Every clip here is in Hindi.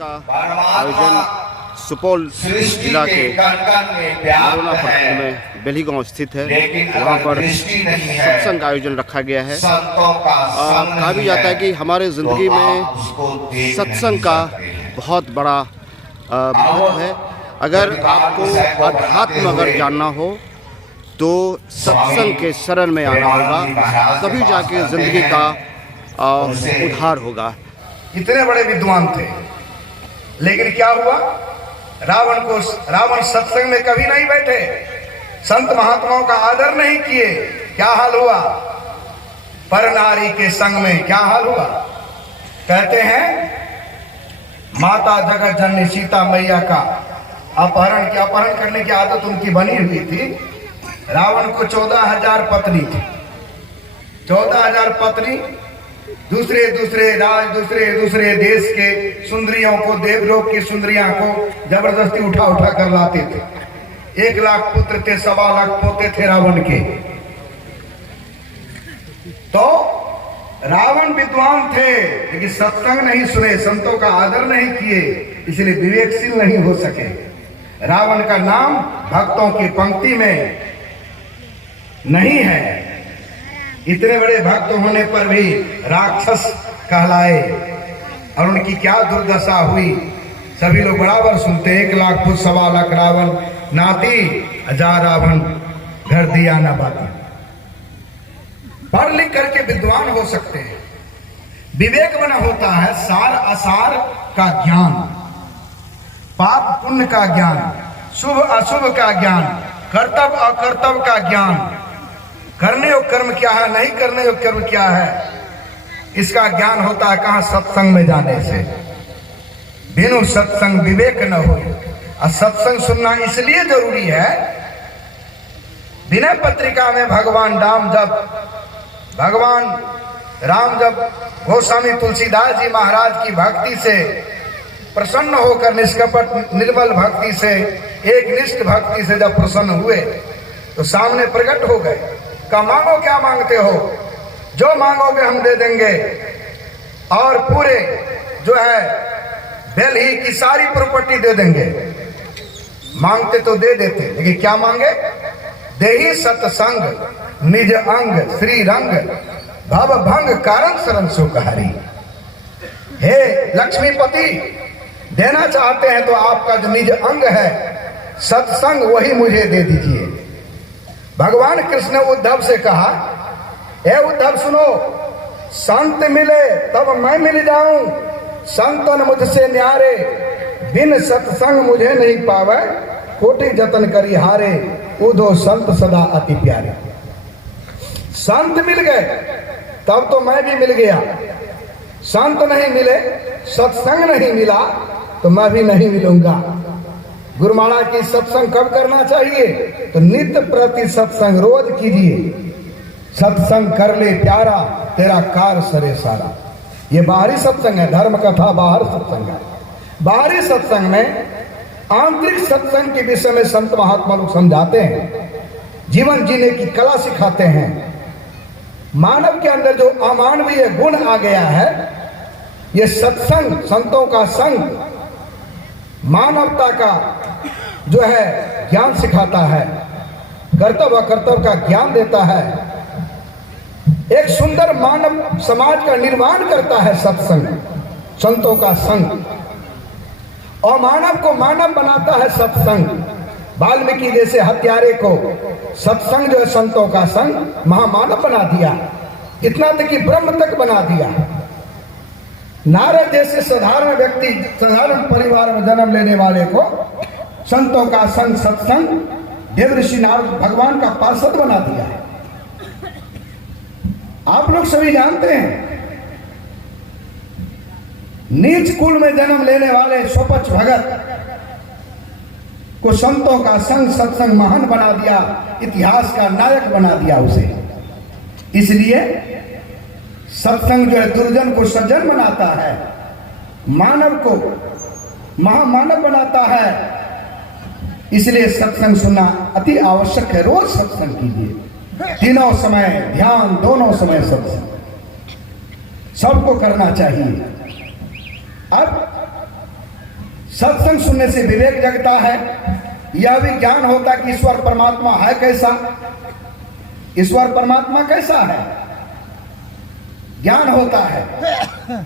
का आयोजन सुपौल जिला के नरोला प्रखंड में बेली गांव स्थित है। वहाँ पर सत्संग का आयोजन रखा गया है। कहा भी जाता है कि हमारे ज़िंदगी में सत्संग का बहुत बड़ा महत्व है। अगर आपको अध्यात्म अगर जानना हो तो सत्संग के शरण में आना होगा, तभी जाके ज़िंदगी का उद्धार होगा। इतने बड़े विद्वान थे, लेकिन क्या हुआ? रावण सत्संग में कभी नहीं बैठे, संत महात्माओं का आदर नहीं किए। क्या हाल हुआ? पर नारी के संग में क्या हाल हुआ? कहते हैं माता जगत जननी सीता मैया का अपहरण करने की आदत उनकी बनी हुई थी। रावण को 14,000 पत्नी थी। 14,000 पत्नी दूसरे दूसरे देश के सुंदरियों को, देवलोक की सुंदरियों को जबरदस्ती उठा कर लाते थे। 1 लाख पुत्र थे, 1.25 लाख पोते थे रावण के। तो रावण विद्वान थे, लेकिन सत्संग नहीं सुने, संतों का आदर नहीं किए, इसलिए विवेकशील नहीं हो सके। रावण का नाम भक्तों की पंक्ति में नहीं है। इतने बड़े भक्त होने पर भी राक्षस कहलाए, और उनकी क्या दुर्दशा हुई सभी लोग बराबर सुनते। 1 लाख पुत्र 1.25 लाख रावण नाती, 1000 रावण घर दिया न बाती। पढ़ लिख करके विद्वान हो सकते हैं, विवेक बना होता है सार असार का ज्ञान, पाप पुण्य का ज्ञान, शुभ अशुभ का ज्ञान, कर्तव्य अकर्तव्य का ज्ञान, करने योग्य कर्म क्या है, नहीं करने योग्य कर्म क्या है, इसका ज्ञान होता है कहाँ? सत्संग में जाने से। बिनु सत्संग विवेक न हो। और सत्संग सुनना इसलिए जरूरी है, विनय पत्रिका में भगवान राम जब गोस्वामी तुलसीदास जी महाराज की भक्ति से प्रसन्न होकर, निष्कपट निर्मल भक्ति से, एक निष्ठ भक्ति से जब प्रसन्न हुए तो सामने प्रकट हो गए। का मांगो, क्या मांगते हो? जो मांगोगे हम दे देंगे, और पूरे जो है दिल्ली की सारी प्रॉपर्टी दे देंगे। मांगते तो दे देते, लेकिन क्या मांगे? देहि सत्संग निज अंग श्री रंग भव भंग कारण शरण सुखहरी। हे लक्ष्मीपति, देना चाहते हैं तो आपका जो निज अंग है सत्संग, वही मुझे दे दीजिए। भगवान कृष्ण ने उद्धव से कहा, हे उद्धव सुनो, संत मिले तब मैं मिल जाऊं, संतन मुझसे न्यारे, बिन सत्संग मुझे नहीं पावे, कोटि जतन करी हारे, उदो संत सदा अति प्यारे। संत मिल गए तब तो मैं भी मिल गया, संत नहीं मिले, सत्संग नहीं मिला तो मैं भी नहीं मिलूंगा। गुरु महाराज की सत्संग कब करना चाहिए? तो नित्य प्रति सत्संग रोज कीजिए। सत्संग कर ले प्यारा, तेरा कार सरे सारा। ये बाहरी सत्संग है, धर्म कथा बाहर सत्संग है। बाहरी सत्संग में आंतरिक सत्संग के विषय में संत महात्मा लोग समझाते हैं, जीवन जीने की कला सिखाते हैं। मानव के अंदर जो अमानवीय गुण आ गया है, ये सत्संग, संतों का संग, मानवता का जो है ज्ञान सिखाता है, कर्तव्य अकर्तव्य का ज्ञान देता है, एक सुंदर मानव समाज का निर्माण करता है सत्संग, संतों का संग, और मानव को मानव बनाता है सत्संग। वाल्मीकि जैसे हत्यारे को सत्संग जो है संतों का संग महामानव बना दिया, इतना तक कि ब्रह्म तक बना दिया। नारद जैसे साधारण व्यक्ति, साधारण परिवार में जन्म लेने वाले को संतों का संग, सत्संग, देव ऋषि नारद भगवान का पार्षद बना दिया है। आप लोग सभी जानते हैं, नीच कुल में जन्म लेने वाले स्वपच भगत को संतों का संग, सत्संग महान बना दिया, इतिहास का नायक बना दिया उसे। इसलिए सत्संग जो है दुर्जन को सज्जन बनाता है, मानव को महामानव बनाता है। इसलिए सत्संग सुनना अति आवश्यक है। रोज सत्संग कीजिए, तीनों समय ध्यान, दोनों समय सत्संग सबको करना चाहिए। अब सत्संग सुनने से विवेक जगता है, यह भी ज्ञान होता कि ईश्वर परमात्मा है कैसा, ईश्वर परमात्मा कैसा है, ज्ञान होता है।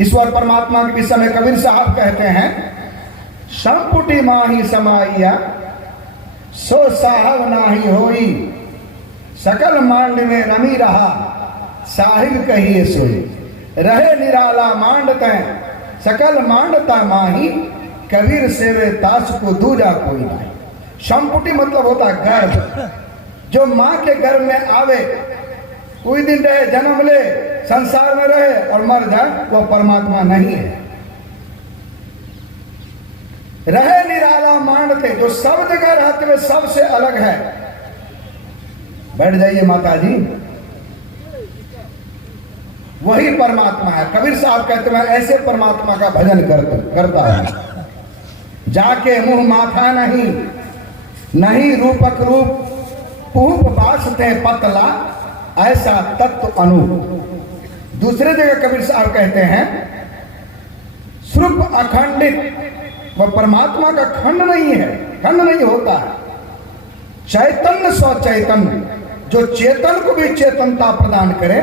ईश्वर परमात्मा के विषय में कबीर साहब कहते हैं, संपुटी माही समाइया सो साहब नाही होई, सकल मांड में रमी रहा साहिब कहिए सोई, रहे निराला मांड तय सकल मांडता माही, कबीर सेवे ताश को दूजा कोई नहीं। संपुटी मतलब होता है गर्भ, जो माँ के गर्भ में आवे, कोई दिन रहे, जन्म ले, संसार में रहे और मर जाए, वो परमात्मा नहीं है। रहे निराला मांडते, जो सब जगह रहते हुए सबसे अलग है। बैठ जाइए माता जी, वही परमात्मा है। कबीर साहब कहते हैं ऐसे परमात्मा का भजन करता है, जाके मुंह माथा नहीं, नहीं रूपक रूप पूप बासते पतला, ऐसा तत्व अनूप। दूसरे जगह कबीर साहब कहते हैं, स्वरूप अखंडित, वह परमात्मा का खंड नहीं है, खंड नहीं होता है। चैतन्य स्वचैतन्य, जो चेतन को भी चेतनता प्रदान करे,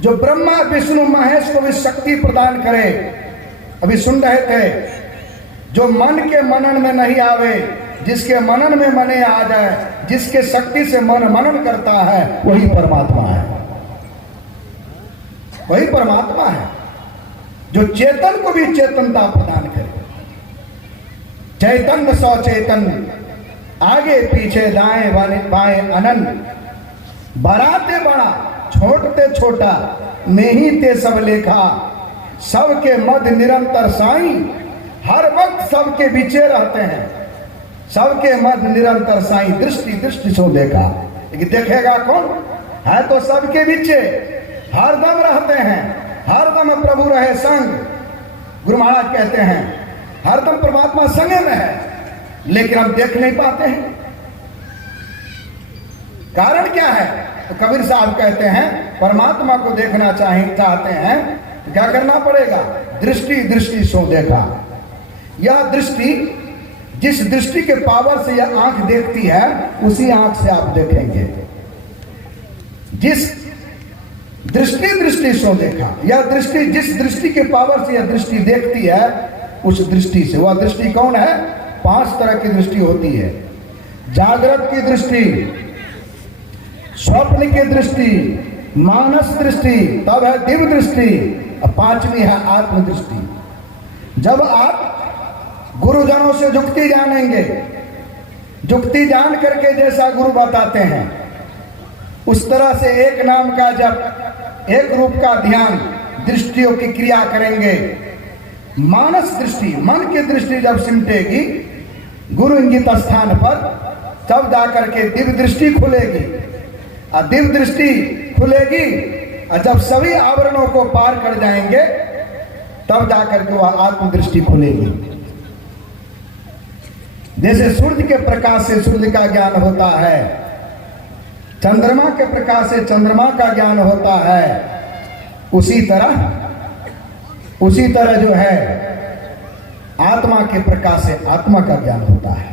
जो ब्रह्मा विष्णु महेश को भी शक्ति प्रदान करे। अभी सुन रहे थे, जो मन के मनन में नहीं आवे, जिसके मनन में मने आ जाए, जिसके शक्ति से मन मनन करता है, वही परमात्मा है, वही परमात्मा है, जो चेतन को भी चेतनता प्रदान करे। चैतन्य सचैतन्य, आगे पीछे दाएं बाएं अनंत, बड़ाते बड़ा छोटते छोटा, नहीं ते सब लेखा, सबके मध्य निरंतर साईं, हर वक्त सबके बीचे रहते हैं, सबके मध्य निरंतर साईं, दृष्टि दृष्टि सो देखा। लेकिन देखेगा कौन है, तो सबके बीचे हरदम रहते हैं, हरदम प्रभु रहे संग। गुरु महाराज कहते हैं हरदम परमात्मा संगे में है, लेकिन हम देख नहीं पाते हैं। कारण क्या है? तो कबीर साहब कहते हैं परमात्मा को देखना चाहते हैं तो क्या करना पड़ेगा? दृष्टि दृष्टि सो देखा। यह दृष्टि, जिस दृष्टि के पावर से यह आंख देखती है, उसी आंख से आप देखेंगे। जिस दृष्टि दृष्टि सो देखा, यह दृष्टि, जिस दृष्टि के पावर से यह दृष्टि देखती है, उस दृष्टि से, वह दृष्टि कौन है? 5 तरह की दृष्टि होती है। जागृत की दृष्टि, स्वप्न की दृष्टि, मानस दृष्टि, तब है दिव्य दृष्टि, और 5वीं है आत्म दृष्टि। जब आप गुरुजनों से जुक्ति जानेंगे, जुक्ति जान करके जैसा गुरु बताते हैं उस तरह से एक नाम का जब एक रूप का ध्यान दृष्टियों की क्रिया करेंगे, मानस दृष्टि, मन की दृष्टि जब सिमटेगी गुरु इंगित स्थान पर, तब जाकर के दिव्य दृष्टि खुलेगी। और दिव्य दृष्टि खुलेगी और जब सभी आवरणों को पार कर जाएंगे, तब जाकर के वह आत्मदृष्टि खुलेगी। जैसे सूर्य के प्रकाश से सूर्य का ज्ञान होता है, चंद्रमा के प्रकाश से चंद्रमा का ज्ञान होता है, उसी तरह जो है आत्मा के प्रकाश से आत्मा का ज्ञान होता है।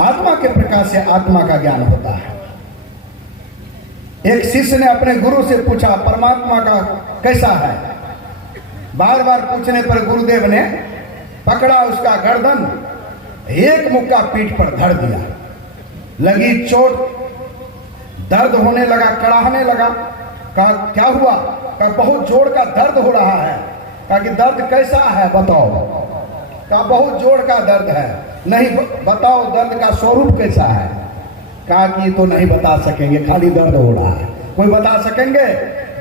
आत्मा के प्रकाश से आत्मा का ज्ञान होता है। एक शिष्य ने अपने गुरु से पूछा परमात्मा का कैसा है? बार बार पूछने पर गुरुदेव ने पकड़ा उसका गर्दन, एक मुक्का पीठ पर धर दिया। लगी चोट, दर्द होने लगा, कड़ाहने लगा। कहा क्या हुआ? कहा बहुत जोर का दर्द हो रहा है। कहा कि दर्द कैसा है बताओ? कहा बहुत जोर का दर्द है। नहीं बताओ दर्द का स्वरूप कैसा है? कहा कि तो नहीं बता सकेंगे, खाली दर्द हो रहा है। कोई बता सकेंगे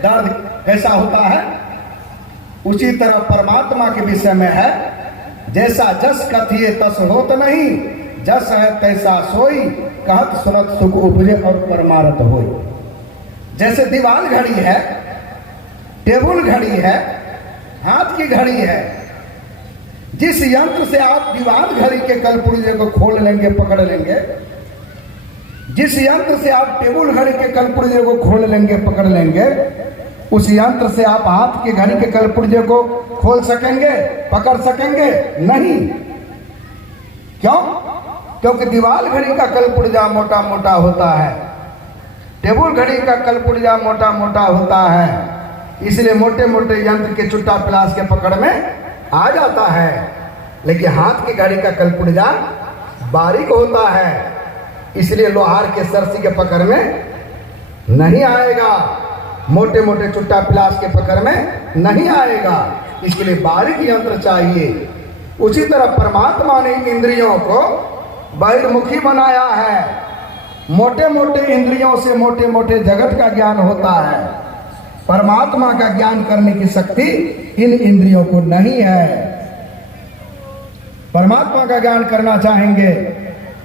दर्द कैसा होता है? उसी तरह परमात्मा के विषय में है, जैसा जस कथिए तस होत नहीं, जस है तैसा सोई, कहत सुनत सुख उपजे और परमारत होई। जैसे दीवार घड़ी है, टेबुल घड़ी है, हाथ की घड़ी है, जिस यंत्र से आप दीवार घड़ी के कलपुर्जे को खोल लेंगे, पकड़ लेंगे, जिस यंत्र से आप टेबुल घड़ी के कलपुर्जे को खोल लेंगे, पकड़ लेंगे, उस यंत्र से आप हाथ के घड़ी के कलपुर्जे को खोल सकेंगे, पकड़ सकेंगे? नहीं। क्यों? क्योंकि दीवार घड़ी का कलपुर्जा मोटा मोटा होता है, टेबल घड़ी का कलपुर्जा मोटा मोटा होता है, इसलिए मोटे मोटे यंत्र के चुट्टा प्लास के पकड़ में आ जाता है। लेकिन हाथ की घड़ी का कलपुर्जा बारीक होता है, इसलिए लोहार के सरसी के पकड़ में नहीं आएगा, मोटे मोटे चुट्टा प्लास के पकड़ में नहीं आएगा, इसके लिए बारीक यंत्र चाहिए। उसी तरह परमात्मा ने इंद्रियों को बहिर्मुखी बनाया है। मोटे मोटे इंद्रियों से मोटे मोटे जगत का ज्ञान होता है, परमात्मा का ज्ञान करने की शक्ति इन इंद्रियों को नहीं है। परमात्मा का ज्ञान करना चाहेंगे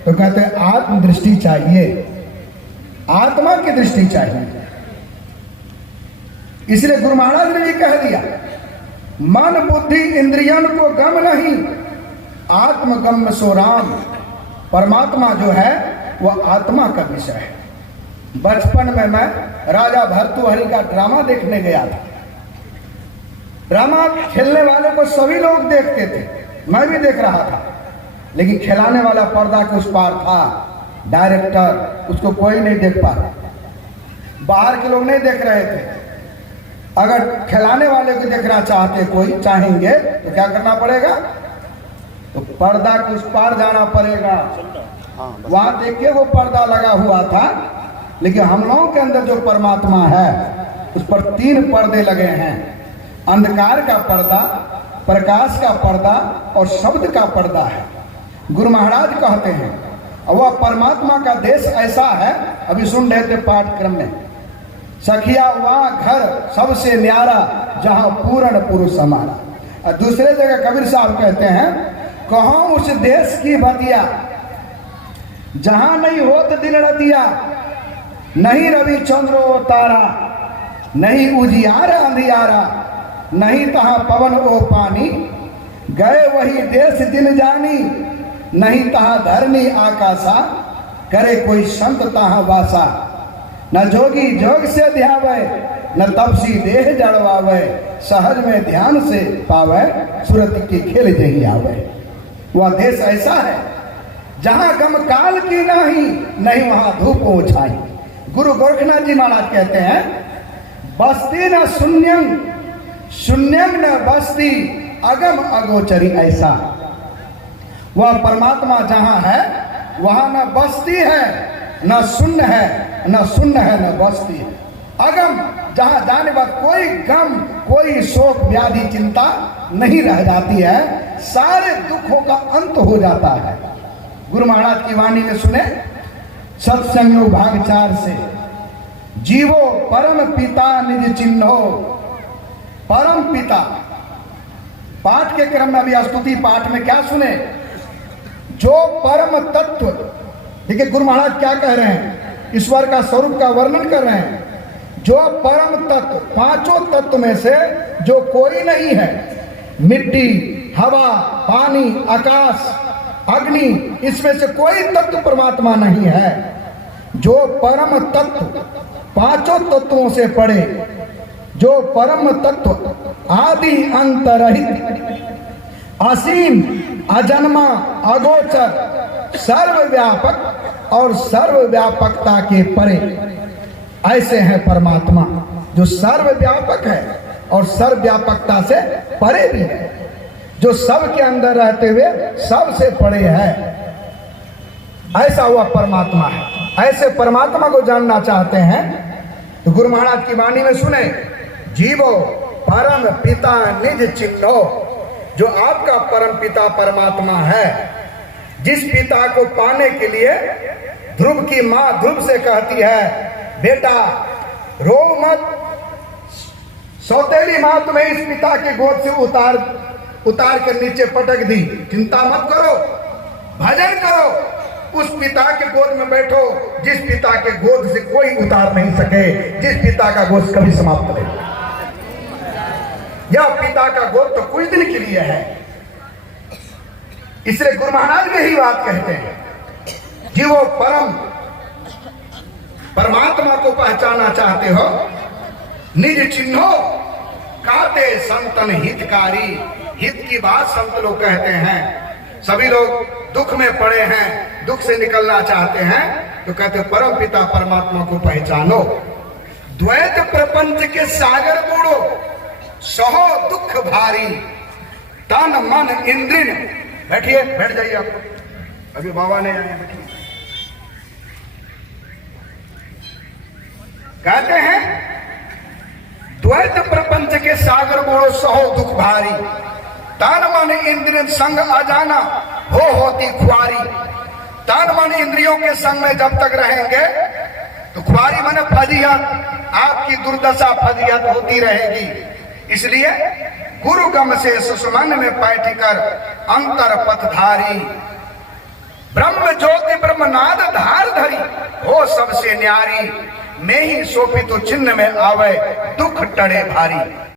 तो कहते हैं आत्मदृष्टि चाहिए, आत्मा की दृष्टि चाहिए। इसलिए गुरु महाराज ने भी कह दिया, मन बुद्धि इंद्रियन को गम नहीं, आत्मगम सो राम। परमात्मा जो है वह आत्मा का विषय है। बचपन में मैं राजा भर्तृहरि का ड्रामा देखने गया था। ड्रामा खेलने वाले को सभी लोग देखते थे, मैं भी देख रहा था, लेकिन खिलाने वाला पर्दा के उस पार था, डायरेक्टर, उसको कोई नहीं देख पा रहा, बाहर के लोग नहीं देख रहे थे। अगर खिलाने वाले को देखना चाहते कोई चाहेंगे तो क्या करना पड़ेगा? तो पर्दा के उस पार जाना पड़ेगा। वहां देखिए वो पर्दा लगा हुआ था, लेकिन हम लोगों के अंदर जो परमात्मा है उस पर 3 पर्दे लगे हैं, अंधकार का पर्दा, प्रकाश का पर्दा और शब्द का पर्दा है। गुरु महाराज कहते हैं वह परमात्मा का देश ऐसा है, अभी सुन रहे थे पाठक्रम में, सखिया वहाँ घर सबसे न्यारा जहाँ पूर्ण पुरुष हमारा। दूसरे जगह कबीर साहब कहते हैं, कहो उस देश की बतिया जहाँ नहीं होत दिन रतिया, नहीं रवि चंद्र ओ तारा, नहीं उजियार अंधियारा, नहीं तहाँ पवन ओ पानी, गए वही देश दिन जानी, नहीं तहाँ धरनी आकाशा, करे कोई संत तहाँ वासा, न जोगी जोग से ध्यावे, न तपसी देह जड़वावे, सहज में ध्यान से पावे, सुरत के खेल जही आवे। वह देश ऐसा है जहां गम काल की नहीं वहां धूप उछाई। गुरु गोरखनाथ जी महाराज कहते हैं, बस्ती न शून्यम, शून्यम न बस्ती, अगम अगोचरी ऐसा। वह परमात्मा जहां है वहां न बस्ती है न शून्य है, न शून्य है न बस्ती है। अगम, जहां जाने बाद कोई गम, कोई शोक व्याधि चिंता नहीं रह जाती है, सारे दुखों का अंत हो जाता है। गुरु महाराज की वाणी में सुने, सत्संग भाग 4 से, जीवो परम पिता निज चिन्हो। परम पिता, पाठ के क्रम में अभी स्तुति पाठ में क्या सुने? जो परम तत्व। देखिए गुरु महाराज क्या कह रहे हैं, ईश्वर का स्वरूप का वर्णन कर रहे हैं। जो परम तत्व, 5 तत्व में से जो कोई नहीं है, मिट्टी, हवा, पानी, आकाश, अग्नि, इसमें से कोई तत्व परमात्मा नहीं है। जो परम तत्व 5 तत्वों से पड़े, जो परम तत्व आदि अंत रहित, असीम, अजन्मा, अगोचर, सर्वव्यापक और सर्वव्यापकता के परे, ऐसे हैं परमात्मा जो सर्वव्यापक है और सर्वव्यापकता से परे भी है, जो सब के अंदर रहते हुए सबसे परे है। ऐसा हुआ परमात्मा है। ऐसे परमात्मा को जानना चाहते हैं तो गुरु महाराज की वाणी में सुने, जीवो परम पिता निज चिन्हो। जो आपका परम पिता परमात्मा है, जिस पिता को पाने के लिए ध्रुव की मां ध्रुव से कहती है, बेटा रो मत, सौतेली मां तुम्हें इस पिता के गोद से उतार कर नीचे पटक दी, चिंता मत करो, भजन करो, उस पिता के गोद में बैठो जिस पिता के गोद से कोई उतार नहीं सके, जिस पिता का गोद कभी समाप्त नहीं। यह पिता का गोद तो कुछ दिन के लिए है। इसलिए गुरु महाराज भी यही बात कहते हैं, जीवो परम परमात्मा को पहचाना चाहते हो, निज चिन्हो काते संतन हितकारी। हित की बात संत लोग कहते हैं। सभी लोग दुख में पड़े हैं, दुख से निकलना चाहते हैं, तो कहते परम पिता परमात्मा को पहचानो। द्वैत प्रपंच के सागर बूढ़ो सहो दुख भारी। तन मन इंद्रिय, बैठिए, बैठ जाइए आप, अभी बाबा ने आए, बैठिए। कहते हैं द्वैत प्रपंच के सागर बूढ़ो सहो दुख भारी। तन मन इंद्रिय संग अजाना होती खुआरी। तन मन इंद्रियों के संग में जब तक रहेंगे तो खुआरी माने फजीहत, आपकी दुर्दशा फजीहत होती रहेगी। इसलिए गुरु गम से सुषमन में बैठ कर अंतर पथधारी। ब्रह्म ज्योति ब्रह्मनाद धार धरी हो सबसे न्यारी। मैं ही सोपी तो चिन्ह में आवे दुख टड़े भारी।